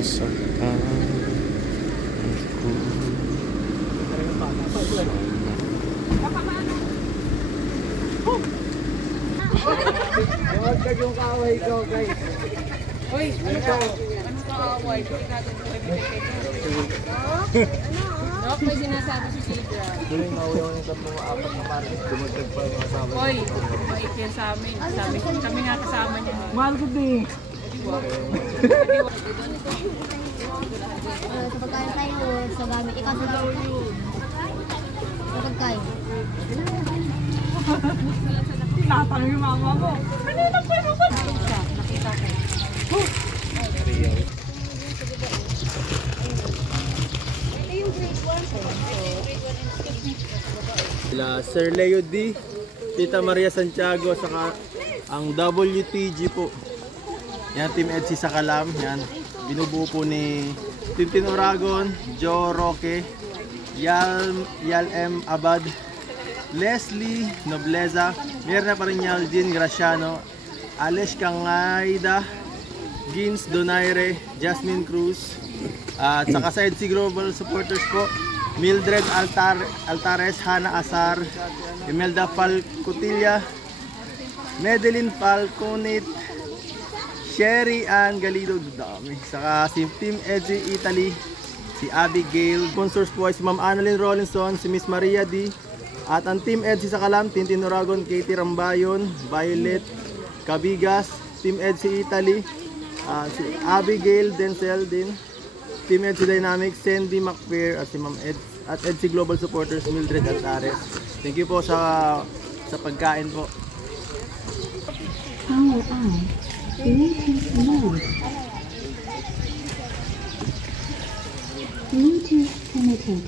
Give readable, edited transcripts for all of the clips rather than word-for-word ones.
nasaktan ko. Huwag yung kaaway ko, guys. Uy, ano ka? Anong kaaway? Hindi natin ito ibigay. No, may sinasabi si Sidra. Tuloy mauwi ako ng 3-4 na parang dumagdag pa yung kasama. Uy, mait yan sa amin. Kami nga kasama niya. Mahal ko din. Sa pagkain tayo, sa gamit. Ikaw sa gamit. Sa pagkain. Tinatanong yung mama mo. Kanina po yung mama. Nakita ko. Sir Leo D, Tita Maria Santiago, saka ang WTG po. Yan, Team EDSI sa Kalam. Yan, binubuo po ni Tintin Oragon, Joe Roque, Yal M. Abad, Leslie Nobleza, Mirna Pariñal, Jean Graciano, Alesh Kangayda, Gins Donaire, Jasmine Cruz, at saka sa EDSI Global Supporters po, Mildred Altares, Hana Asar, Imelda Falcotilla, Medeline Falconit, Sherry Ann Galido, dami. Saka si Team EDSI Italy, si Abigail. Sponsors po ay si Ma'am Annalyn Rollinson, si Miss Maria D. At ang Team EDSI sa Kalam, Tintin Oragon, Katie Rambayon, Violet Cabigas, Team EDSI Italy, si Abigail Denzel din, Team EDSI Dynamics, Sandy McFair, at si Ma'am at EDSI Global Supporters, Mildred Altares. Thank you po sa pagkain po. Power on. Bluetooth mode. Bluetooth connected.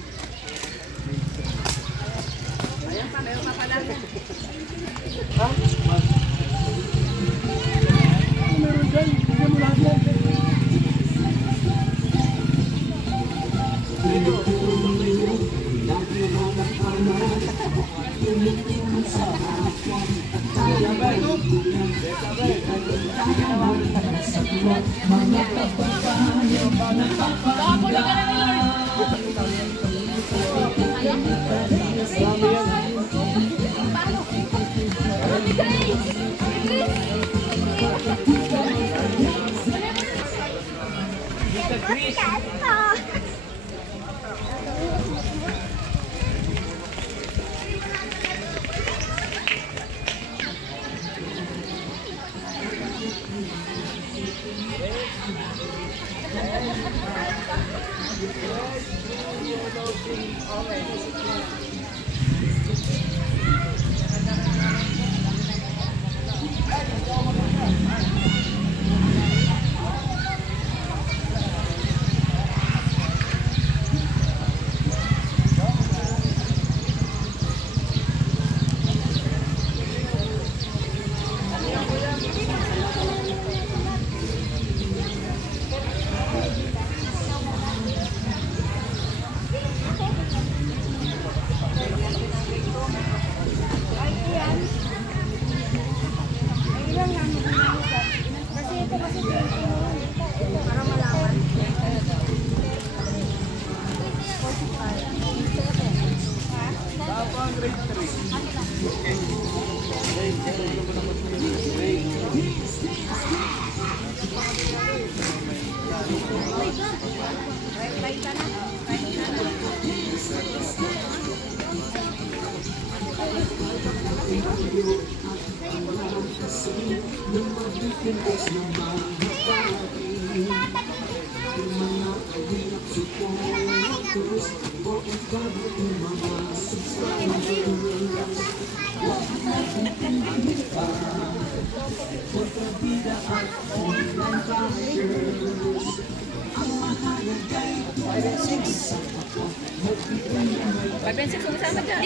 Pag-bensin kung sama dyan.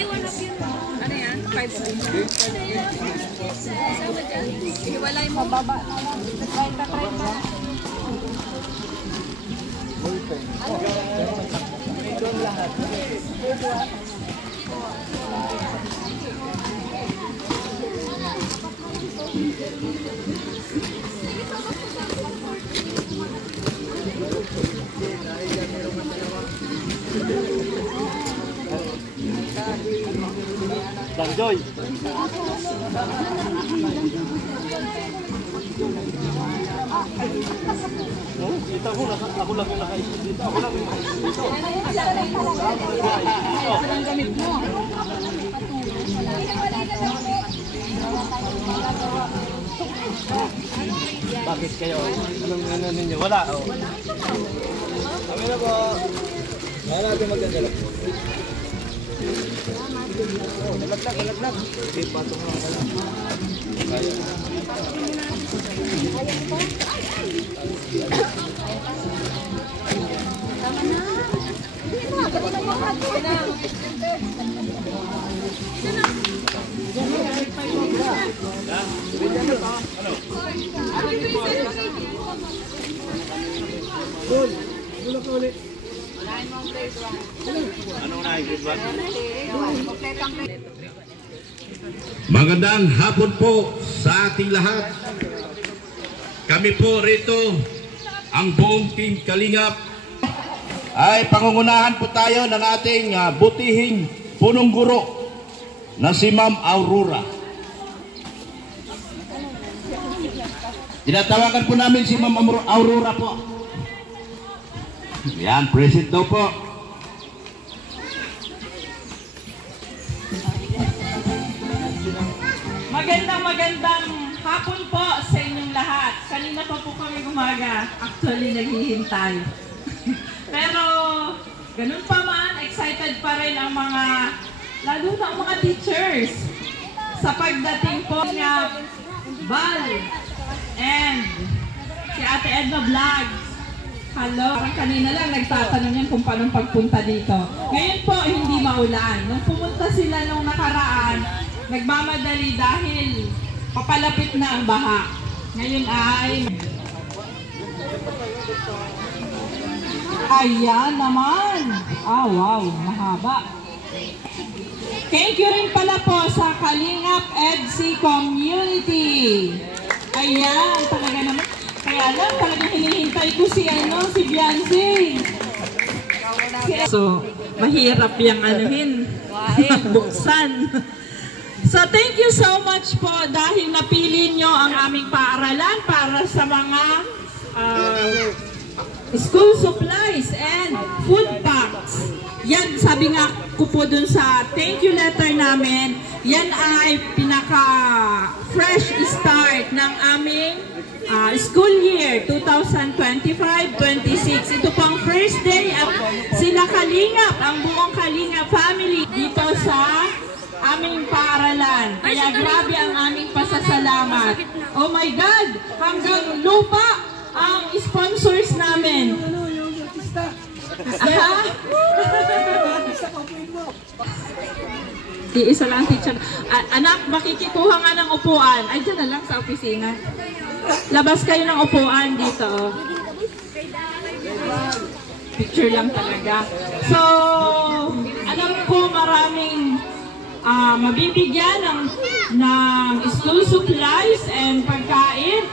Ano yan? 5 sama dyan. Iwalay mo. Mababa naman. Try pa. Doon lahat. Joy. Oh, kita mo, ako lang yung nakaisip dito. Ako lang yung nakaisip dito. Ang gamit mo. Bakit kayo? Anong ano ninyo? Wala. Oh. Kami na po. Kaya natin magdadala. Nalaglag. Okay, pasok na ka lang. Kaya. Magandang hapon po sa ating lahat. Kami po rito, ang buong Team Kalingap, ay pangungunahan po tayo ng ating butihing punong guro na si Ma'am Aurora. Tinatawagan po namin si Ma'am Aurora po. Yan, present daw po. Magandang hapon po sa inyong lahat. Kanina pa po kami umaga. Actually, naghihintay. Pero, ganun pa man, excited pa rin ang mga, lalo na ang mga teachers sa pagdating po nga Bal and si Ate Edna Vlogs. Hello. Parang kanina lang nagtatanong yan kung paano pagpunta dito. Ngayon po, hindi maulan. Nung pumunta sila nung nakaraan, nagmamadali dahil papalapit na ang baha. Ngayon ay... Ayan naman! Ah, wow, mahaba. Thank you rin pala po sa Kalingap EDC Community. Ayan, talaga naman. Kaya lang, talagang hinihintay ko si Beyonce. So, mahirap yung anuhin. Buksan. So, thank you so much po dahil napili nyo ang aming paaralan para sa mga school supplies and food packs. Yan, sabi nga ko po dun sa thank you letter namin, yan ay pinaka-fresh start ng aming school year 2025-26. Ito pong first day at sila Kalingap, ang buong Kalingap family dito sa aming paaralan. Kaya grabe ang aming pasasalamat. Oh my God! Hanggang lupa ang sponsors namin. Aha! Iisa lang teacher. Anak, makikikuha nga ng upuan. Ay, dyan na lang sa opisina. Labas kayo ng upuan dito. Picture lang talaga. So, alam ko maraming mabibigyan ng school supplies and pagkain.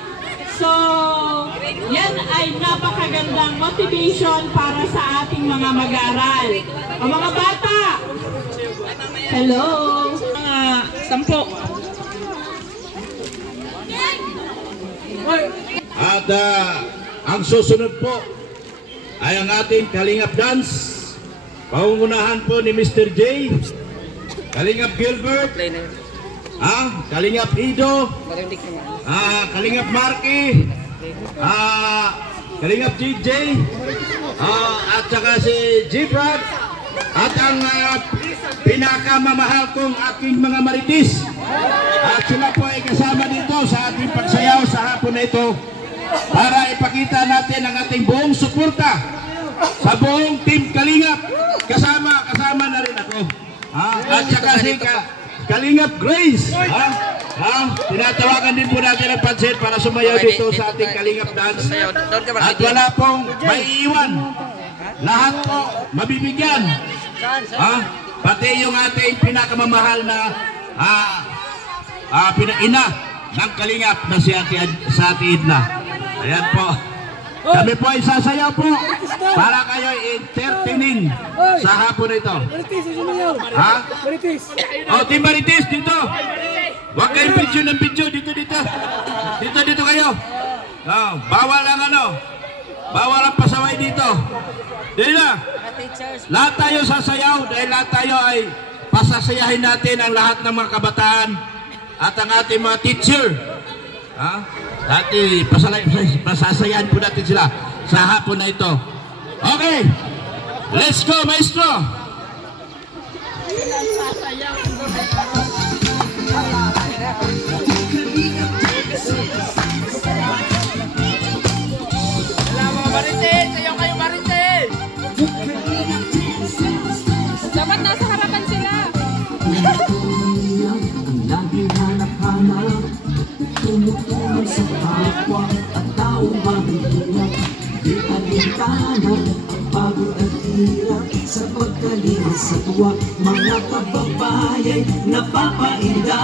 So, yan ay napakagandang motivation para sa ating mga mag-aaral. O mga bata! Hello! Mga 10. At ang susunod po ay ang ating Kalingap Dance. Pangungunahan po ni Mr. J, Kalingap Gilbert, Kalingap Ido, Kalingap Marky, Kalingap DJ, at saka si Gibran, at ang pinakamamahal kong aking mga maritis. At sila po ay kasama dito sa ating pagsayaw sa hapon na ito para ipakita natin ang ating buong suporta sa buong Team Kalingap. Kasama na rin ako. At saka si Kalingap Grace. Tinatawagan din po natin ang pansin para sumayaw dito sa ating Kalingap Dance. At wala pong maiiwan. Lahat po mabibigyan. Pati yung ating pinakamamahal na ina ng Kalingap na si Ate Edna. Ayan po. Kami po ay sasayaw po para kayo entertaining sa hapon na ito. Ha? O, Team Marites, dito. Huwag kayong video ng video. Dito. Dito kayo. Bawal ang bawal ang pasaway dito. Dito na. Lahat tayo sasayaw dahil lahat tayo ay pasasayahin natin ang lahat ng mga kabataan at ang ating mga teacher. Dati pasasayahan po natin sila sa hapon na ito. Okay, let's go, maestro. Marites! Ayaw kayo Marites! Dapat nasa harapan sila. Ang laging hanap-hanap, tumutulong sa kapwa at taong mahihirap. Di alintana ang pagod at hirap sa pagkalingas sa tuwa. Mga kababayay napapainda.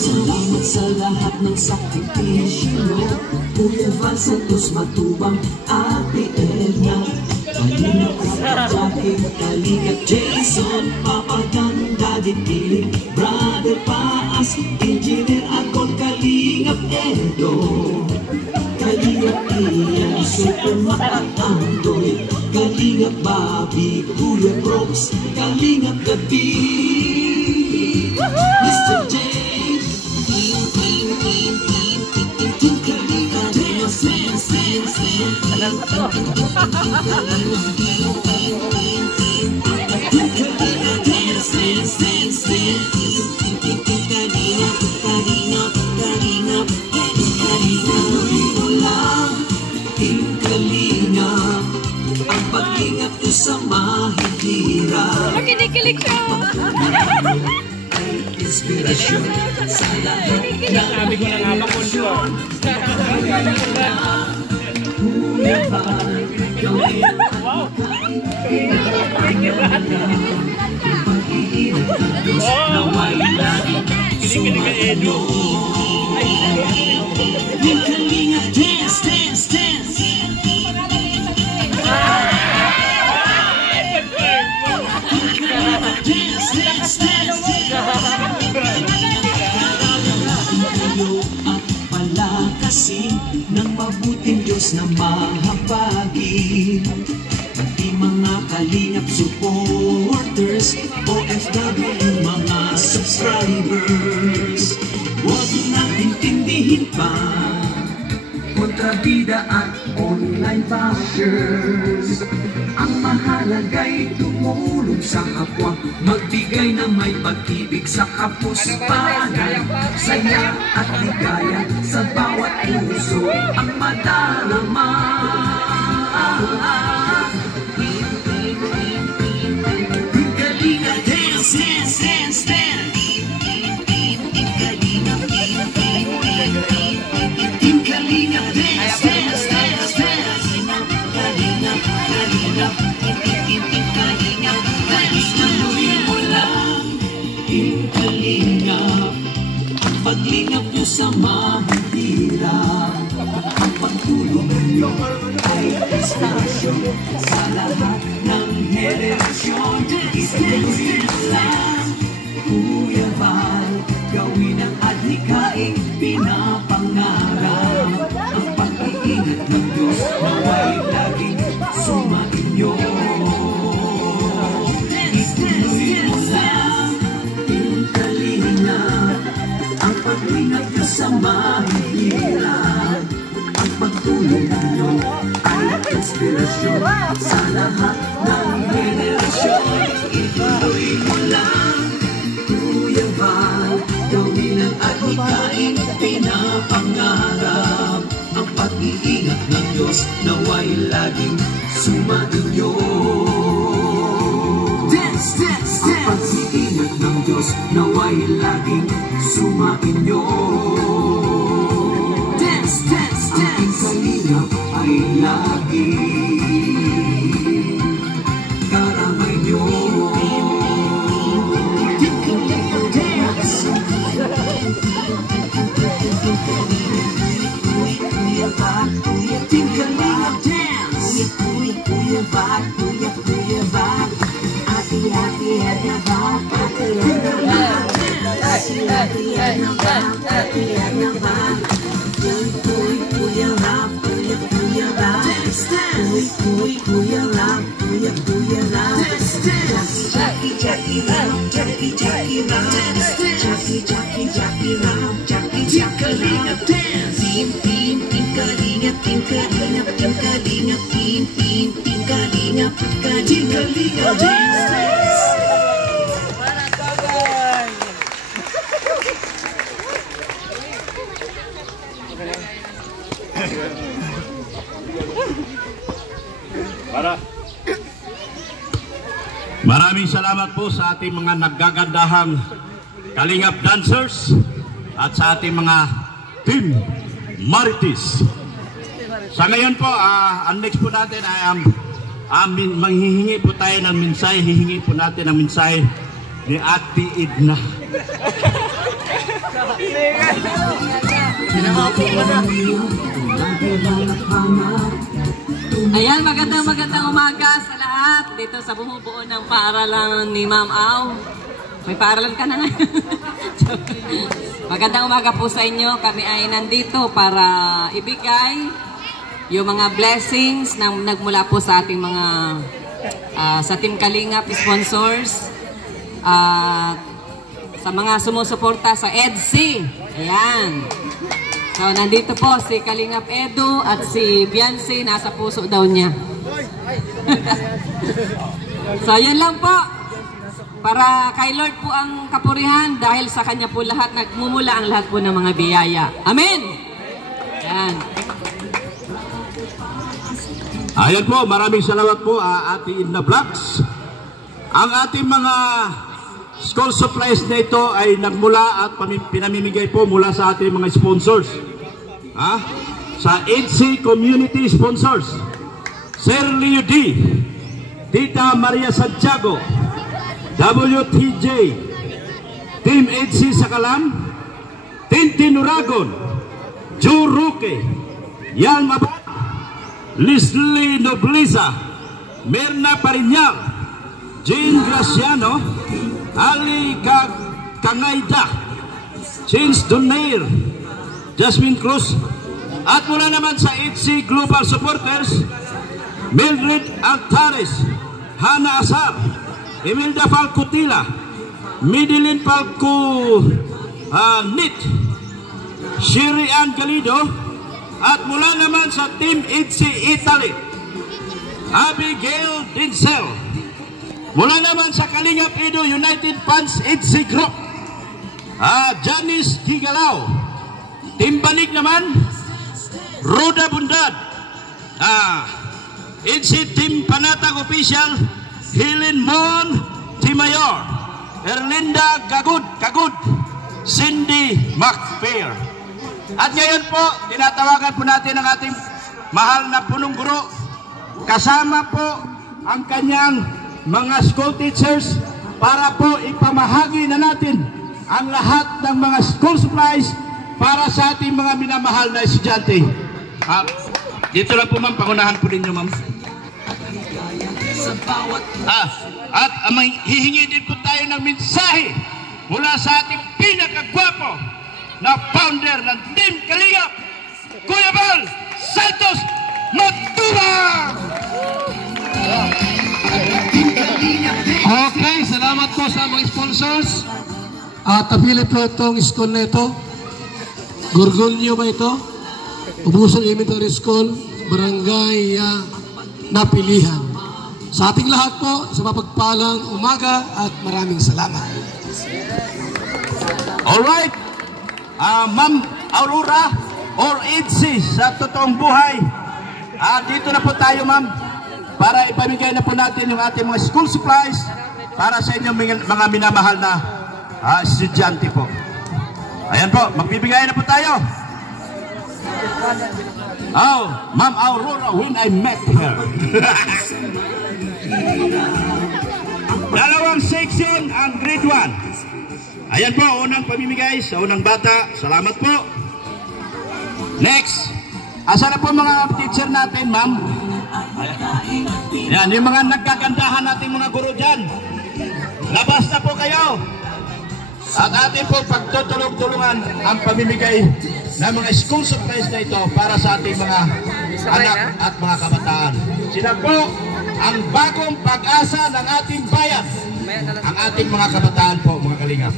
Salamat sa lahat ng sakripisyo, Kuya Val Santos Matubang, Ate Edna, Kalingap Kapatid, Kalingap Jason, Papa Ganda Dipiling, Brother Paas, Engineer Akon, Kalingap Edo, Kalingap Ian, Super Makaandoy, Kalingap Bobby, Kuya Brooks, Kalingap Gabi, Mr. J. Ang pag-ingat ko sa mahihirap. Kinikilig siya. Inspirasyon sa lahat ng Sabi ko na nga ba konsyon? Kinikilig ka Edo. Dance, dance, dance. Dance, dance, dance. At palakasin ng mabuting Diyos na mahabagin. Pati mga kalingap supporters, OFW mga subscribers. Huwag nang intindihin pa kontrabida at online bashers. Ang mahalaga'y tumulong sa kapwa, magbigay ng may pag-ibig sa kapuspanan. Saya at ligaya sa bawat puso ang madarama. Kalinga, dance, dance, dance, dance. Kalinga, dance, dance, dance, dance. Kalinga, Kalinga, Kalinga, dance. Tuloy mo lang, Kalinga. Ang paglingap niyo sa mahihirap, ang pagtulong niyo ay inspirasyon sa lahat ng henerasyon. Ituloy mo lang, Kuya Val, gawin ang adhikaing pinapangarap. Ang pag-iingat ng Diyos nawa'y laging sumainyo. Ituloy mo lang, Kalinga, ang pag-ingat niyo sa mahihirap. Ang pagtulong ninyo ay inspirasyon sa lahat ng henerasyon. Ituloy mo lang, Kuya Val, gawin ang adhikaing pinapangarap. Ang pag-iingat ng Diyos nawa'y laging sumainyo. Dance, dance, dance. Ang pag-iingat ng Diyos nawa'y laging sumainyo. Dance, dance, dance. karamay nyo. Team Kalingap Dance. Kuya Bak, Kuya Bak. Hati-hati na bak, hati-hati na bak. Hati-hati na bak, hati-hati na bak. Kuya Rap, Kuya Rap. Kuya Rap, Kuya Rap. Jackie Rap, Jackie Rap. Jackie Rap, Jackie Kalingap Dance. Team Kalingap, Team Kalingap, Team Kalingap, Team Kalingap, Team Kalingap Dance. Maraming salamat po sa ating mga naggagandahang Kalingap dancers at sa ating mga Team Marites. Sa ngayon po, ang next po natin ay manghihingi po tayo ng mensahe. Hihingi po natin ang mensahe ni Ate Edna. Ayan, magandang umaga sa lahat dito sa bumubuo ng paaralan ni Ma'am Au. May paaralan ka na ngayon. Magandang umaga po sa inyo. Kami ay nandito para ibigay yung mga blessings na nagmula po sa ating mga sa Team Kalingap sponsors sa mga sumusuporta sa EDC. Ayan. So, nandito po si Kalingap Edu at si Beyonce, nasa puso daw niya. So, yun lang po. Para kay Lord po ang kapurihan dahil sa Kanya po lahat, nagmumula ang lahat po ng mga biyaya. Amen! Ayan. Ayan po, maraming salamat po Ate Edna Vlogs. Ang ating mga school supplies na ito ay nagmula at pinamimigay po mula sa ating mga sponsors. Sa EDC Community Sponsors, Sir Leo D, Tita Maria Santiago, WTJ, Team EDC Sakalam, Tintin Uragon, Joe Ruque, Yang Mabak, Leslie Nobleza, Mirna Parinyal, Jean Graciano, Ali Kangayda, James Donair, Jasmine Cruz, at mula naman sa EDC Global Supporters, Mildred Altares, Hana Asar, Imelda Falcotila, Midilin Falco Nit, Shiri Ann Galido, at mula naman sa Team EDC Italy, Abigail Dinsel. Mula naman sa Kalingap Edu United Fans EDC Group, Janice Gigalao. Team Banig naman, Roda Bundad. EDC Team Panatag Official, Helen Mon Timayor, Erlinda Kagud, Cindy McFair. At ngayon po, tinatawagan po natin ang ating mahal na punong guro. Kasama po ang kanyang mga school teachers para po ipamahagi na natin ang lahat ng mga school supplies para sa ating mga minamahal na estudyante. Dito lang po ma'am, pangunahan po ninyo ma'am. At hihingi din po tayo ng mensahe mula sa ating pinakagwapo na founder ng Team Kalingap, Kuya Bal Santos Matubang! Okay, salamat po sa mga sponsors. Tapili po itong school na ito. Gorgonio ba ito? Ubusan Elementary School, Barangay Napilihan. Sa ating lahat po, sa mapagpalang umaga at maraming salamat. Alright, Ma'am Aurora or EDC sa totoong buhay. Dito na po tayo ma'am para ipamigay na po natin yung ating mga school supplies para sa inyong mga minamahal na estudyante po. Ayan po, magbibigay na po tayo. Oh, Ma'am Aurora when I met her. Dalawang section ang grade 1. Ayan po, unang pamimigay sa unang bata. Salamat po. Next. Asa na po mga teacher natin, ma'am? Ayan, yung mga nagkagandahan nating mga guro dyan. Labas na po kayo. At atin po pagtutulong-tulungan ang pamimigay ng mga school supplies na ito para sa ating mga anak at mga kabataan. Sila po ang bagong pag-asa ng ating bayan. Ang ating mga kabataan po, mga kalingap.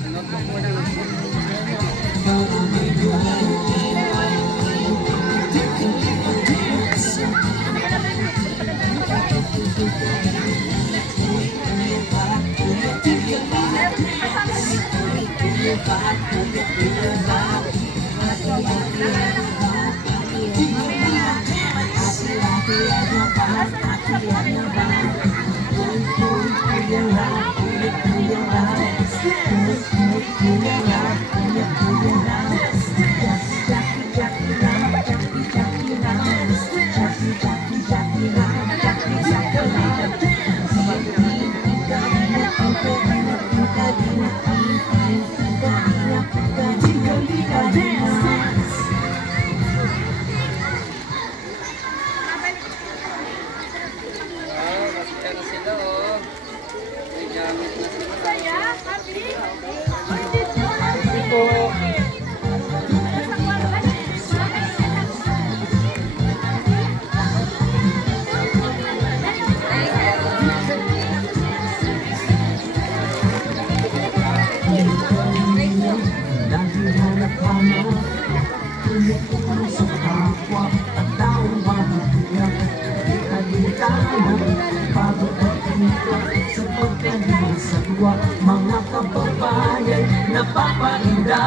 Mga kababayan napapainda.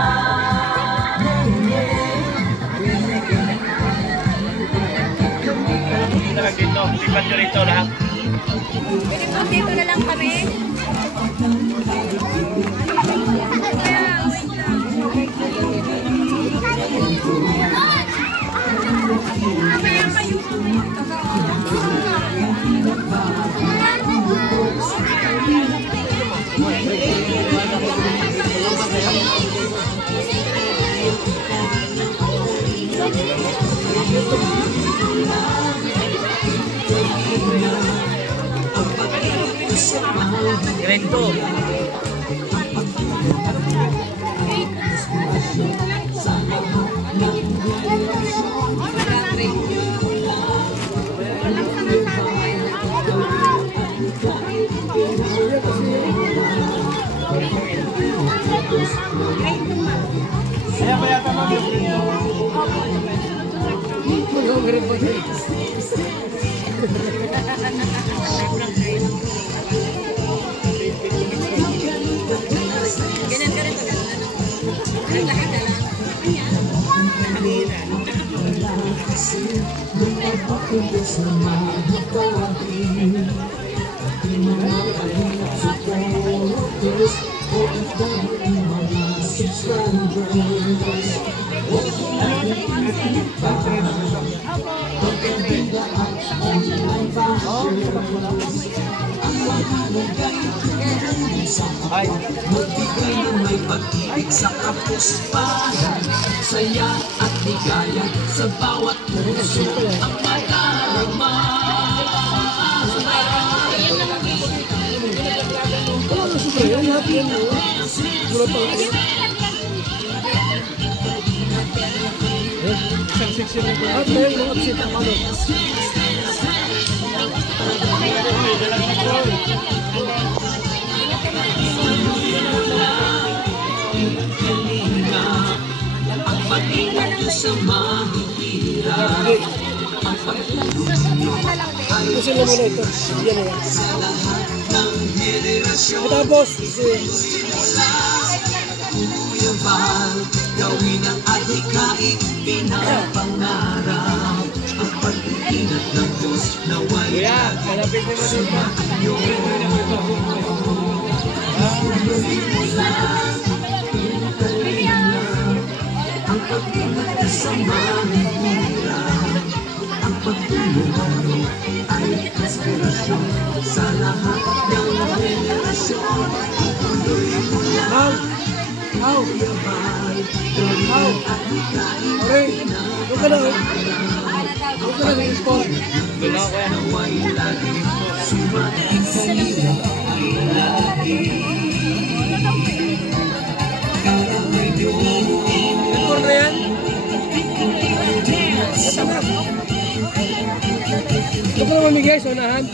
Dito, lipat nyo rito lahat. Dito na lang kami. Grade 2. Kaya ba yata ma'am yung Ganyan ka rin. Naglahat na lang. Magbigay ng may pag-ibig sa kapuspahan, saya at ligaya sa bawat puso ang madarama. Ang pag-ingat nyo sa mahihirap, ang pagtulong nyo ay sa lahat ng henerasyon. Kuya Val, gawin ang adhikaing pinapangarap. Ang pag-ingat ng Diyos na wala sa inyo. Ang pag-ingat ka sa manira. Ang pagtulungan ay inspirasyon sa lahat ng henerasyon. Tuloy mo lang ang yabay, tuloy at hikain na naway lagi, sumating kanila ay lagi. Kalamay doon Ito ko naman migay, sonahan.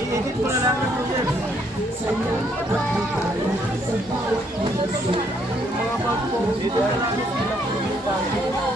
I-edit mo na lang yung project. Mga pag-po. Dito na lang.